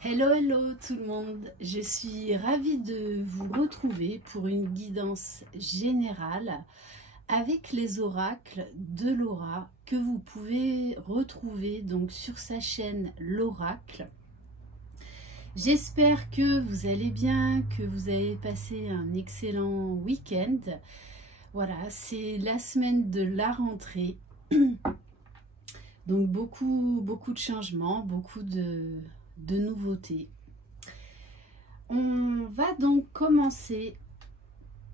Hello, hello tout le monde, je suis ravie de vous retrouver pour une guidance générale avec les oracles de Laura que vous pouvez retrouver donc sur sa chaîne L'Oracle. J'espère que vous allez bien, que vous avez passé un excellent week-end. Voilà, c'est la semaine de la rentrée, donc beaucoup de changements, beaucoup de nouveautés. On va donc commencer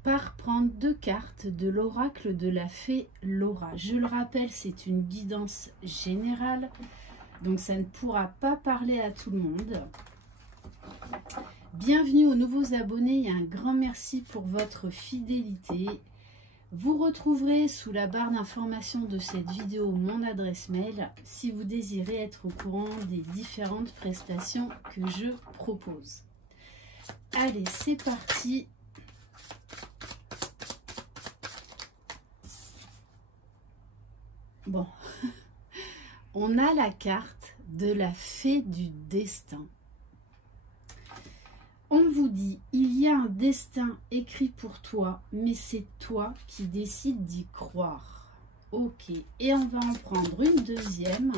par prendre deux cartes de l'oracle de la fée Laura. Je le rappelle, c'est une guidance générale, donc ça ne pourra pas parler à tout le monde. Bienvenue aux nouveaux abonnés et un grand merci pour votre fidélité. Vous retrouverez sous la barre d'information de cette vidéo mon adresse mail si vous désirez être au courant des différentes prestations que je propose. Allez, c'est parti. Bon, on a la carte de la fée du destin. On vous dit, il y a un destin écrit pour toi, mais c'est toi qui décides d'y croire. Ok, et on va en prendre une deuxième.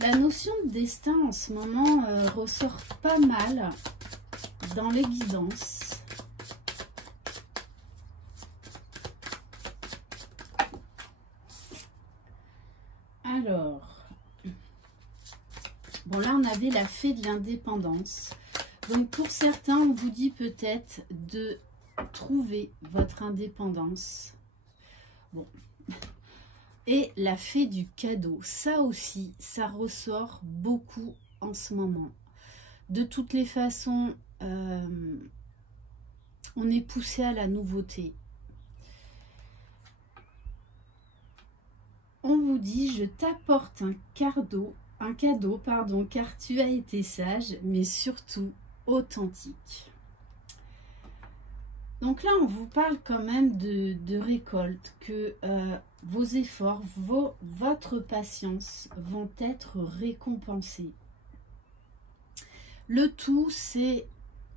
La notion de destin en ce moment ressort pas mal dans les guidances. Alors, bon là on avait la fée de l'indépendance. Donc pour certains, on vous dit peut-être de trouver votre indépendance. Bon. Et la fée du cadeau, ça aussi, ça ressort beaucoup en ce moment. De toutes les façons, on est poussé à la nouveauté. On vous dit, je t'apporte un cadeau, car tu as été sage, mais surtout authentique. Donc là, on vous parle quand même de récolte, que vos efforts, votre patience vont être récompensés. Le tout, c'est,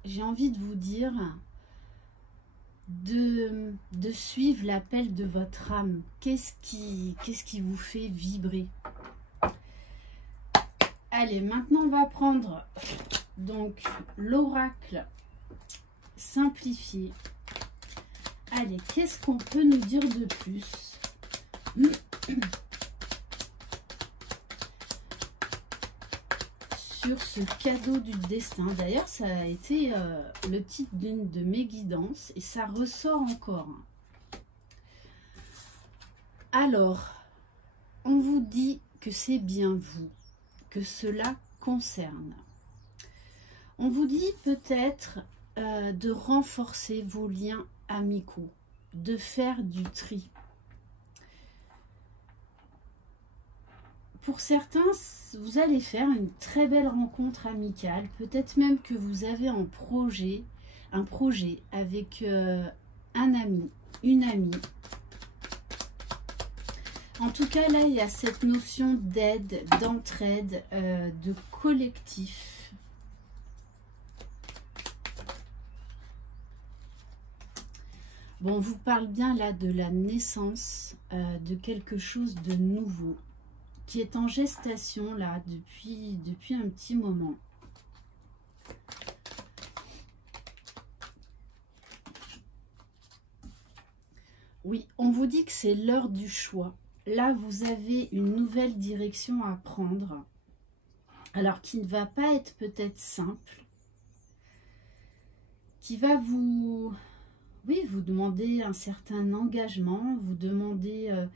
j'ai envie de vous dire, de suivre l'appel de votre âme. Qu'est-ce qui vous fait vibrer? Allez, maintenant on va prendre donc l'oracle simplifié. Allez, qu'est-ce qu'on peut nous dire de plus? Sur ce cadeau du destin. D'ailleurs, ça a été le titre d'une de mes guidances et ça ressort encore. Alors, on vous dit que c'est bien vous, que cela concerne. On vous dit peut-être de renforcer vos liens amicaux, de faire du tri. Pour certains, vous allez faire une très belle rencontre amicale. Peut-être même que vous avez un projet avec un ami, une amie. En tout cas, là, il y a cette notion d'aide, d'entraide, de collectif. Bon, on vous parle bien là de la naissance de quelque chose de nouveau, qui est en gestation là depuis un petit moment. Oui, on vous dit que c'est l'heure du choix. Là, vous avez une nouvelle direction à prendre, alors qui ne va pas être peut-être simple, qui va vous demander un certain engagement, vous demander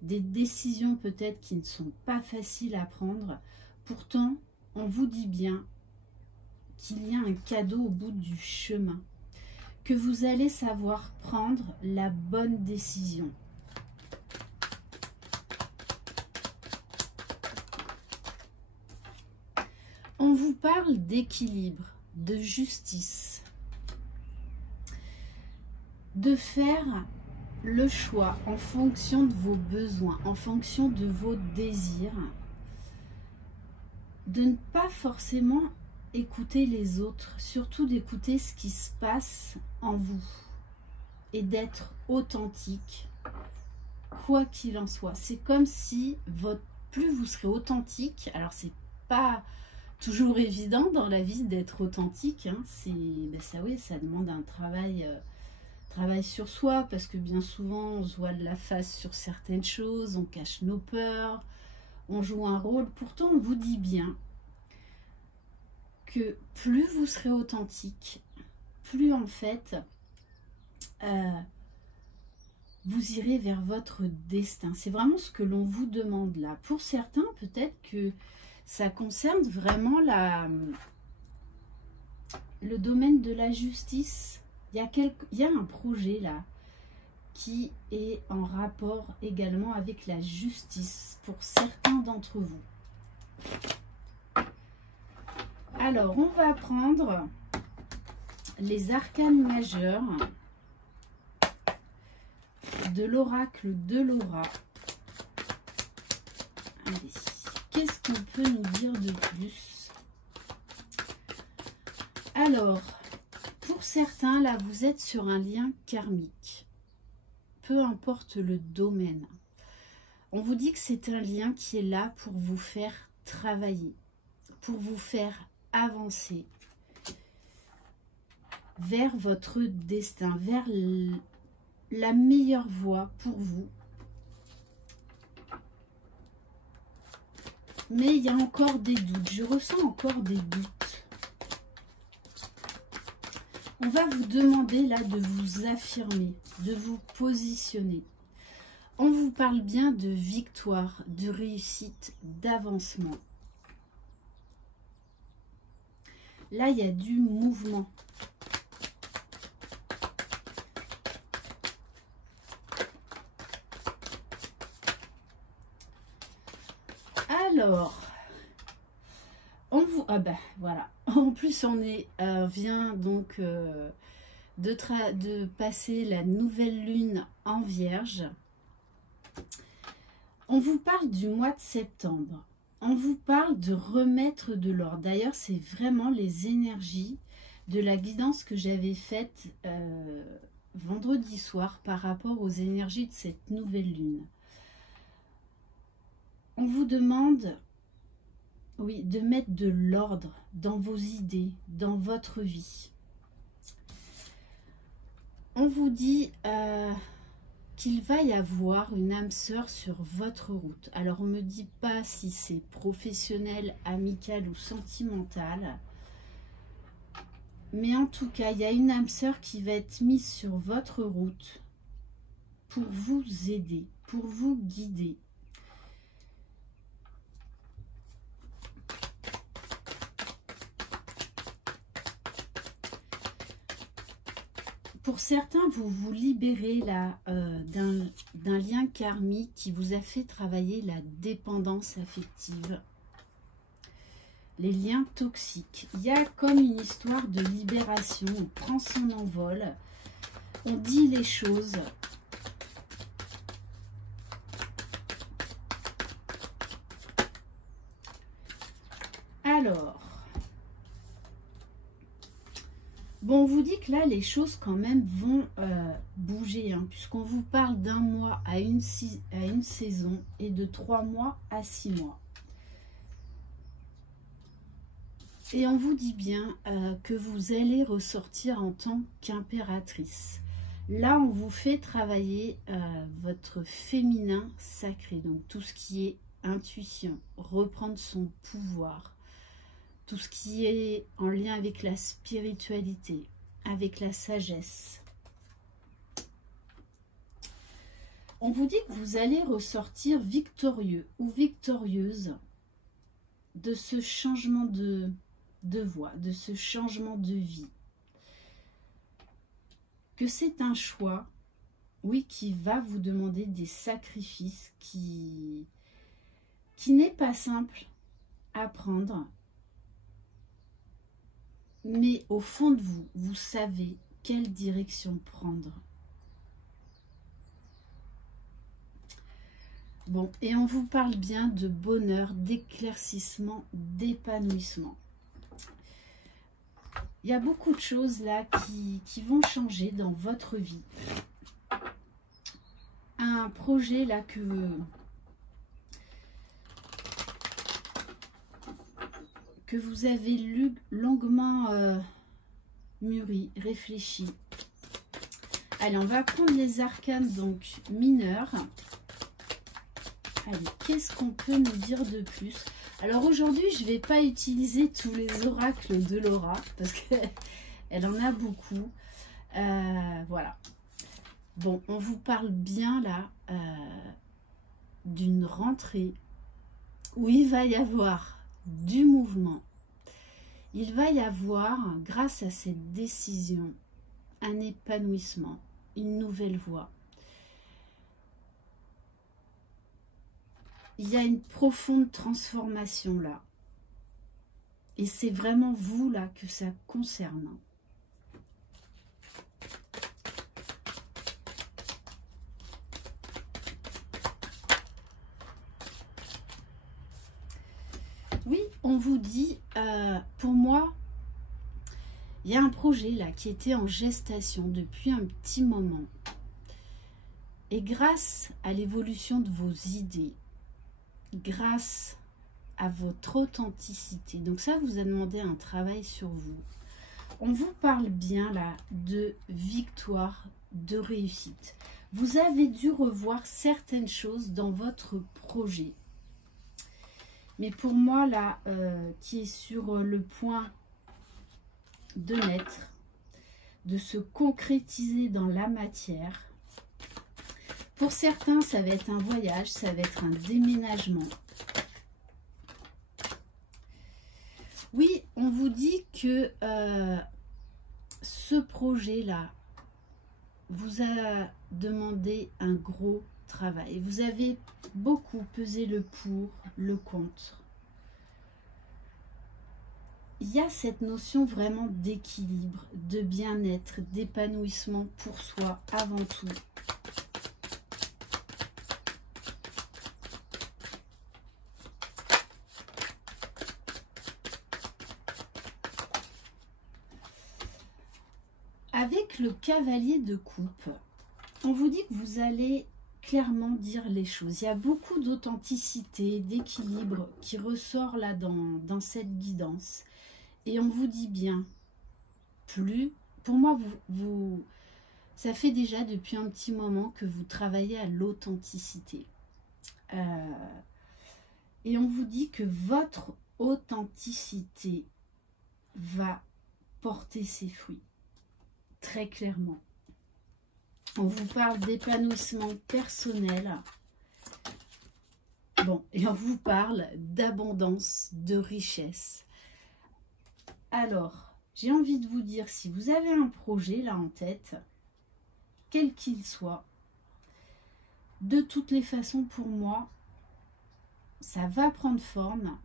des décisions peut-être qui ne sont pas faciles à prendre. Pourtant, on vous dit bien qu'il y a un cadeau au bout du chemin, que vous allez savoir prendre la bonne décision. On vous parle d'équilibre, de justice, de faire le choix en fonction de vos besoins, en fonction de vos désirs, de ne pas forcément écouter les autres, surtout d'écouter ce qui se passe en vous et d'être authentique, quoi qu'il en soit. C'est comme si plus vous serez authentique, alors c'est pas toujours évident dans la vie d'être authentique, hein, ça demande un travail sur soi, parce que bien souvent on se voile la face sur certaines choses, on cache nos peurs, on joue un rôle. Pourtant on vous dit bien que plus vous serez authentique, plus en fait vous irez vers votre destin. C'est vraiment ce que l'on vous demande là. Pour certains, peut-être que ça concerne vraiment le domaine de la justice. Il y a un projet là qui est en rapport également avec la justice pour certains d'entre vous. Alors, on va prendre les arcanes majeurs de l'oracle de Laura. Allez, qu'est-ce qu'on peut nous dire de plus? Alors, pour certains, là, vous êtes sur un lien karmique. Peu importe le domaine. On vous dit que c'est un lien qui est là pour vous faire travailler, pour vous faire avancer vers votre destin, vers la meilleure voie pour vous. Mais il y a encore des doutes. Je ressens encore des doutes. On va vous demander là de vous affirmer, de vous positionner. On vous parle bien de victoire, de réussite, d'avancement. Là, il y a du mouvement. Alors, on vous... Ah ben, voilà. En plus, on vient donc de passer la nouvelle lune en Vierge. On vous parle du mois de septembre. On vous parle de remettre de l'ordre. D'ailleurs, c'est vraiment les énergies de la guidance que j'avais faite vendredi soir par rapport aux énergies de cette nouvelle lune. On vous demande, oui, de mettre de l'ordre dans vos idées, dans votre vie. On vous dit qu'il va y avoir une âme sœur sur votre route. Alors, on ne me dit pas si c'est professionnel, amical ou sentimental. Mais en tout cas, il y a une âme sœur qui va être mise sur votre route pour vous aider, pour vous guider. Pour certains, vous vous libérez là d'un lien karmique qui vous a fait travailler la dépendance affective, les liens toxiques. Il y a comme une histoire de libération, on prend son envol, on dit les choses. Alors, bon, on vous dit que là, les choses quand même vont bouger, hein, puisqu'on vous parle d'un mois à une saison et de 3 mois à 6 mois. Et on vous dit bien que vous allez ressortir en tant qu'impératrice. Là, on vous fait travailler votre féminin sacré, donc tout ce qui est intuition, reprendre son pouvoir, tout ce qui est en lien avec la spiritualité, avec la sagesse. On vous dit que vous allez ressortir victorieux ou victorieuse de ce changement de voie, de ce changement de vie. Que c'est un choix, oui, qui va vous demander des sacrifices, qui n'est pas simple à prendre. Mais au fond de vous, vous savez quelle direction prendre. Bon, et on vous parle bien de bonheur, d'éclaircissement, d'épanouissement. Il y a beaucoup de choses là qui vont changer dans votre vie. Un projet là que vous avez lu longuement mûri, réfléchi. Allez, on va prendre les arcanes donc mineurs. Allez, qu'est-ce qu'on peut nous dire de plus? Alors aujourd'hui, je ne vais pas utiliser tous les oracles de Laura parce qu'elle en a beaucoup. Voilà. Bon, on vous parle bien là d'une rentrée où il va y avoir du mouvement. Il va y avoir, grâce à cette décision, un épanouissement, une nouvelle voie. Il y a une profonde transformation là. Et c'est vraiment vous là que ça concerne. Oui, on vous dit, pour moi, il y a un projet là qui était en gestation depuis un petit moment. Et grâce à l'évolution de vos idées, grâce à votre authenticité, donc ça vous a demandé un travail sur vous. On vous parle bien là de victoire, de réussite. Vous avez dû revoir certaines choses dans votre projet. Mais pour moi là, qui est sur le point de naître, de se concrétiser dans la matière. Pour certains, ça va être un voyage, ça va être un déménagement. Oui, on vous dit que ce projet-là vous a demandé un gros travail. Vous avez beaucoup pesé le pour, le contre. Il y a cette notion vraiment d'équilibre, de bien-être, d'épanouissement pour soi avant tout. Avec le cavalier de coupe, on vous dit que vous allez clairement dire les choses. Il y a beaucoup d'authenticité, d'équilibre qui ressort là dans cette guidance. Et on vous dit bien, pour moi, ça fait déjà depuis un petit moment que vous travaillez à l'authenticité. Et on vous dit que votre authenticité va porter ses fruits, très clairement. On vous parle d'épanouissement personnel. Bon, et on vous parle d'abondance, de richesse. Alors, j'ai envie de vous dire, si vous avez un projet là en tête, quel qu'il soit, de toutes les façons pour moi, ça va prendre forme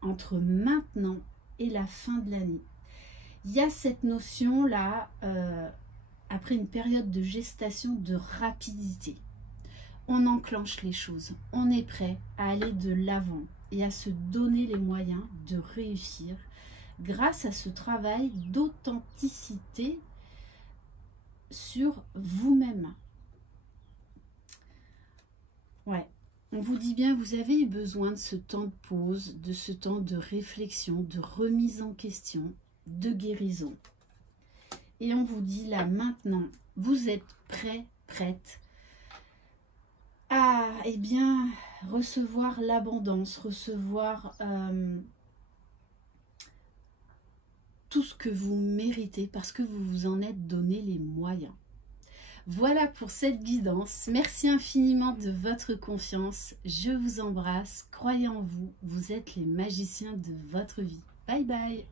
entre maintenant et la fin de l'année. Il y a cette notion là, après une période de gestation, de rapidité. On enclenche les choses, on est prêt à aller de l'avant et à se donner les moyens de réussir grâce à ce travail d'authenticité sur vous-même. Ouais, on vous dit bien, vous avez eu besoin de ce temps de pause, de ce temps de réflexion, de remise en question, de guérison. Et on vous dit là maintenant, vous êtes prêt, prête à recevoir l'abondance, recevoir tout ce que vous méritez parce que vous vous en êtes donné les moyens. Voilà pour cette guidance. Merci infiniment de votre confiance. Je vous embrasse. Croyez en vous. Vous êtes les magiciens de votre vie. Bye bye.